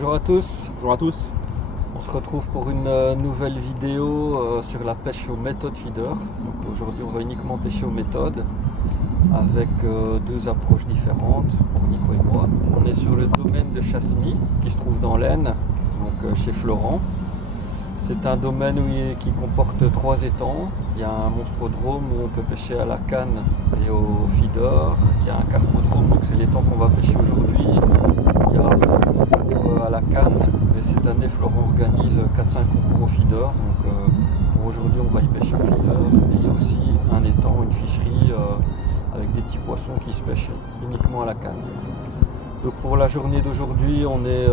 Bonjour à tous, Bonjour à tous. on se retrouve pour une nouvelle vidéo sur la pêche aux méthodes feeder. Donc aujourd'hui on va uniquement pêcher aux méthodes avec deux approches différentes pour Nico et moi. On est sur le domaine de Chassemis qui se trouve dans l'Aisne, donc chez Florent. C'est un domaine qui comporte 3 étangs. Il y a un monstrodrome où on peut pêcher à la canne et au feeder. Il y a un carpodrome, donc c'est l'étang qu'on va pêcher aujourd'hui. Il y a un concours à la canne, mais cette année Florent organise 4-5 concours au feeder. Donc pour aujourd'hui on va y pêcher au feeder. Et il y a aussi un étang, une ficherie avec des petits poissons qui se pêchent uniquement à la canne. Donc pour la journée d'aujourd'hui, on est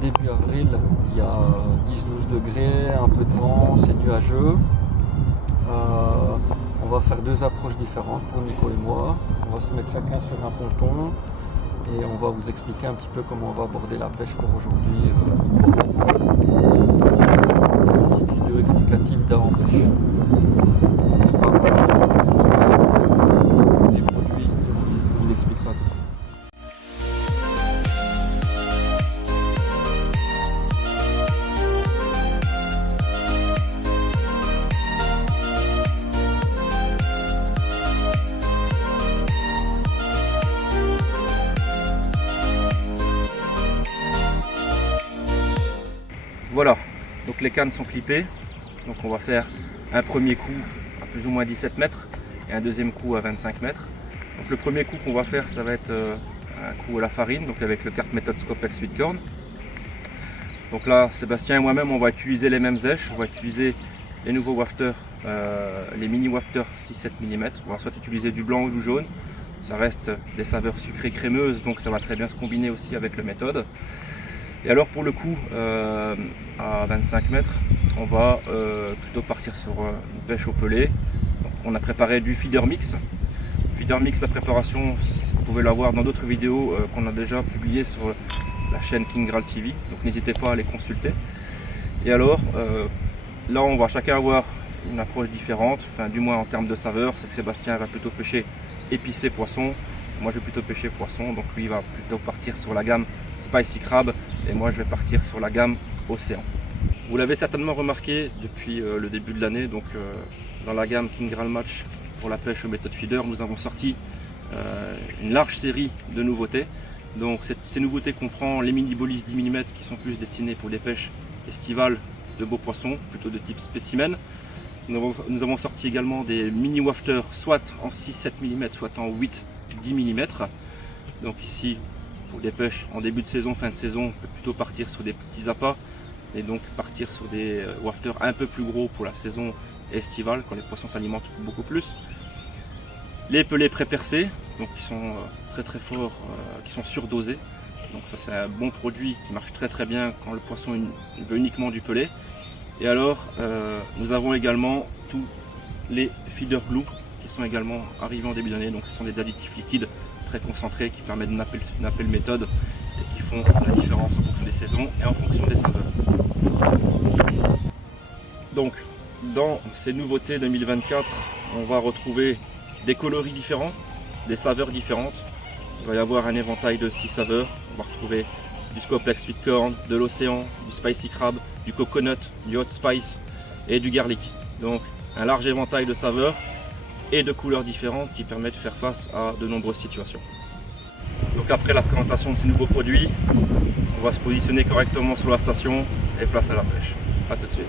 début avril, il y a 10-12 degrés, un peu de vent, c'est nuageux. On va faire deux approches différentes pour Nico et moi. On va se mettre chacun sur un ponton et on va vous expliquer un petit peu comment on va aborder la pêche pour aujourd'hui. Une petite vidéo explicative d'avant-pêche. Les produits, on vous explique ça tout de suite. Voilà, donc les cannes sont clippées. Donc on va faire un premier coup à plus ou moins 17 mètres et un deuxième coup à 25 mètres. Donc le premier coup qu'on va faire, ça va être un coup à la farine, donc avec le Carp Method Scopex Sweetcorn. Donc là, Sébastien et moi-même, on va utiliser les mêmes zèches. On va utiliser les nouveaux wafters, les mini wafters 6-7 mm. On va soit utiliser du blanc ou du jaune. Ça reste des saveurs sucrées crémeuses, donc ça va très bien se combiner aussi avec le méthode. Et alors pour le coup, à 25 mètres, on va plutôt partir sur une pêche au pelé. Donc, on a préparé du feeder mix. Feeder mix, la préparation, vous pouvez la voir dans d'autres vidéos qu'on a déjà publiées sur la chaîne King Graal TV. Donc n'hésitez pas à les consulter. Et alors, là on va chacun avoir une approche différente, enfin du moins en termes de saveur. C'est que Sébastien va plutôt pêcher épicé poisson. Moi je vais plutôt pêcher poisson, donc lui il va plutôt partir sur la gamme Spicy Crab et moi je vais partir sur la gamme Océan. Vous l'avez certainement remarqué depuis le début de l'année, donc dans la gamme King Graal Match pour la pêche aux méthodes feeder, nous avons sorti une large série de nouveautés. Donc ces nouveautés comprennent les mini bolis 10 mm qui sont plus destinés pour des pêches estivales de beaux poissons, plutôt de type spécimen. Nous avons sorti également des mini wafters soit en 6-7 mm, soit en 8-10 mm. Donc ici, pour des pêches en début de saison, fin de saison, on peut plutôt partir sur des petits appâts et donc partir sur des wafters un peu plus gros pour la saison estivale quand les poissons s'alimentent beaucoup plus. Les pelés pré-percés, donc qui sont très forts, qui sont surdosés. Donc ça c'est un bon produit qui marche très bien quand le poisson veut uniquement du pelé. Et alors nous avons également tous les feeder glue qui sont également arrivés en début d'année. Donc ce sont des additifs liquides très concentrés qui permettent de napper le méthode et qui font la différence en fonction des saisons et en fonction des saveurs. Donc dans ces nouveautés 2024, on va retrouver des coloris différents, des saveurs différentes. Il va y avoir un éventail de 6 saveurs. On va retrouver du Scopex Sweetcorn, de l'Océan, du Spicy Crab, du Coconut, du Hot Spice et du Garlic. Donc un large éventail de saveurs et de couleurs différentes qui permettent de faire face à de nombreuses situations. Donc après la présentation de ces nouveaux produits, on va se positionner correctement sur la station et place à la pêche. A tout de suite.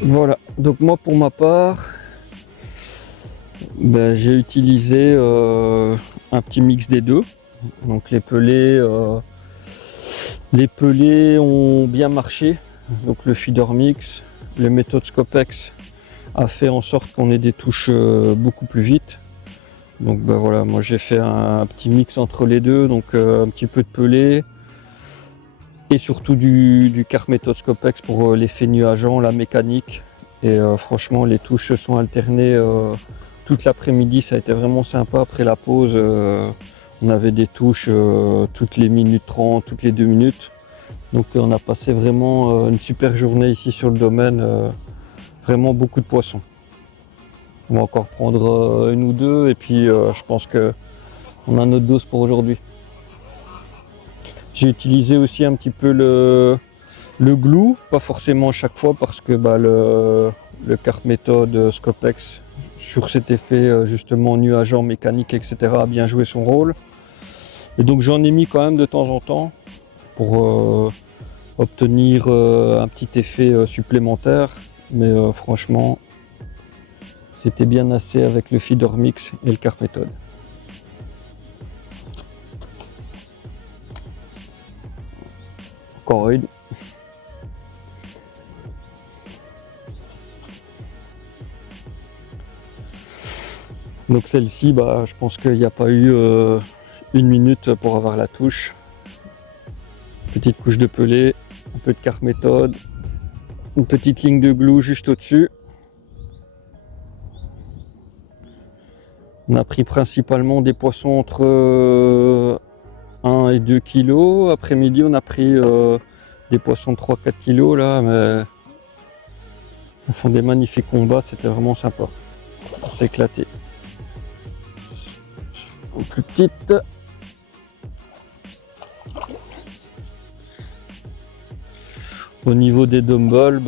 Voilà, donc moi pour ma part, j'ai utilisé un petit mix des deux. Donc les pelés ont bien marché. Donc le feeder mix, le méthode Scopex a fait en sorte qu'on ait des touches beaucoup plus vite. Donc voilà, moi j'ai fait un petit mix entre les deux, donc un petit peu de pelé et surtout du Carp méthode Scopex pour l'effet nuageant, la mécanique. Et franchement les touches se sont alternées toute l'après-midi, ça a été vraiment sympa. Après la pause, on avait des touches toutes les minutes 30, toutes les 2 minutes. Donc on a passé vraiment une super journée ici sur le domaine, vraiment beaucoup de poissons. On va encore prendre une ou deux et puis je pense qu'on a notre dose pour aujourd'hui. J'ai utilisé aussi un petit peu le glue, pas forcément chaque fois parce que le Carp méthode Scopex sur cet effet justement nuageant, mécanique, etc. a bien joué son rôle. Et donc j'en ai mis quand même de temps en temps pour obtenir un petit effet supplémentaire. Mais franchement, c'était bien assez avec le feeder mix et le Carp méthode. Encore une. Donc celle-ci, je pense qu'il n'y a pas eu une minute pour avoir la touche. Petite couche de pelé, un peu de Carp méthode, une petite ligne de glue juste au-dessus. On a pris principalement des poissons entre 1 et 2 kg. Après-midi, on a pris des poissons de 3-4 kg là, mais ils font des magnifiques combats, c'était vraiment sympa. On s'est éclaté. Une plus petite. Au niveau des dumbbells,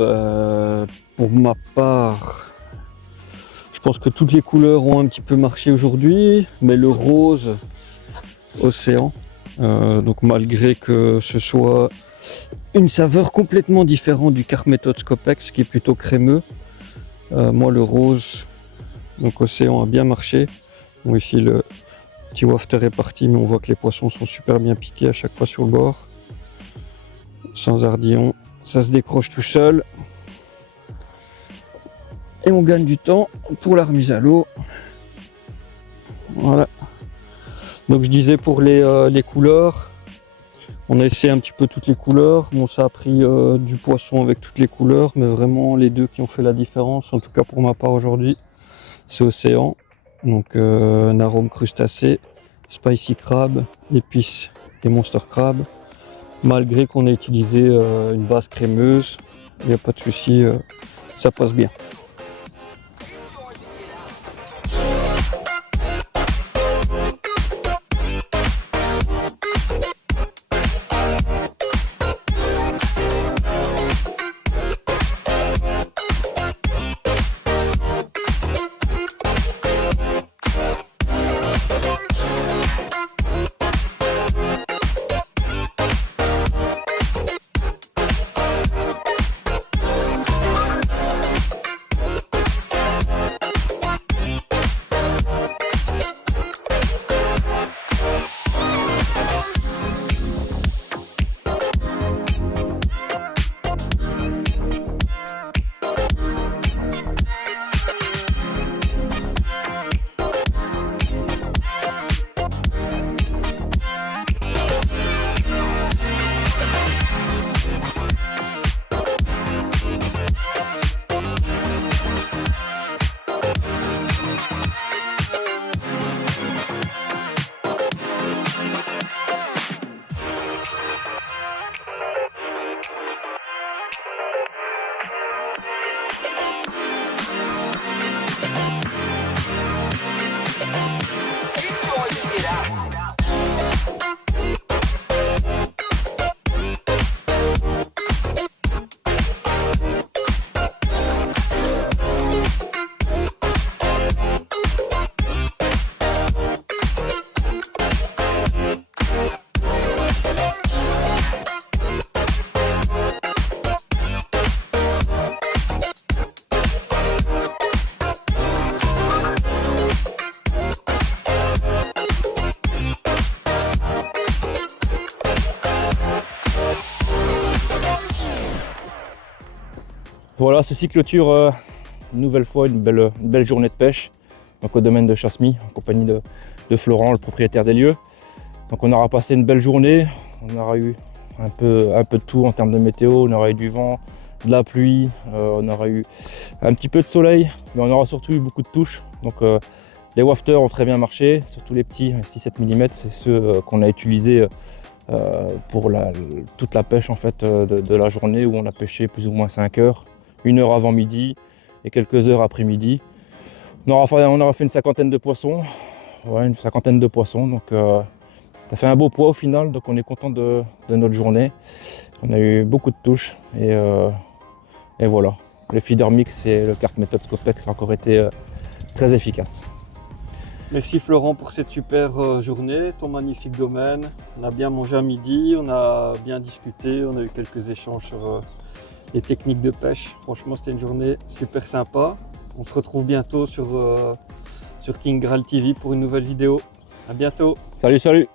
pour ma part, je pense que toutes les couleurs ont un petit peu marché aujourd'hui, mais le rose océan, donc malgré que ce soit une saveur complètement différente du Carp méthode Scopex qui est plutôt crémeux, moi le rose, donc océan, a bien marché. Bon, ici le petit wafter est parti, mais on voit que les poissons sont super bien piqués à chaque fois sur le bord, sans ardillon. Ça se décroche tout seul et on gagne du temps pour la remise à l'eau. Voilà. Donc je disais pour les couleurs, on a essayé un petit peu toutes les couleurs. Bon, ça a pris du poisson avec toutes les couleurs, mais vraiment les deux qui ont fait la différence, en tout cas pour ma part aujourd'hui, c'est océan. Donc un arôme crustacé, spicy crab, épices et monster crab. Malgré qu'on ait utilisé une base crémeuse, il n'y a pas de souci, ça passe bien. Voilà, ceci clôture une nouvelle fois une belle journée de pêche donc au domaine de Chassemis en compagnie de Florent, le propriétaire des lieux. Donc on aura passé une belle journée, on aura eu un peu de tout en termes de météo, on aura eu du vent, de la pluie, on aura eu un petit peu de soleil, mais on aura surtout eu beaucoup de touches. Donc les wafters ont très bien marché, surtout les petits 6-7 mm, c'est ceux qu'on a utilisés pour toute la pêche en fait, de la journée où on a pêché plus ou moins 5 heures, 1 heure avant midi et quelques heures après midi. On aura fait une cinquantaine de poissons, ouais, une cinquantaine de poissons, donc ça fait un beau poids au final, donc on est content de notre journée. On a eu beaucoup de touches et voilà. Le feeder mix et le carte méthode Scopex ont encore été très efficaces. Merci Florent pour cette super journée, ton magnifique domaine. On a bien mangé à midi, on a bien discuté, on a eu quelques échanges sur les techniques de pêche. Franchement, c'était une journée super sympa. On se retrouve bientôt sur King Graal TV pour une nouvelle vidéo. À bientôt. Salut, salut!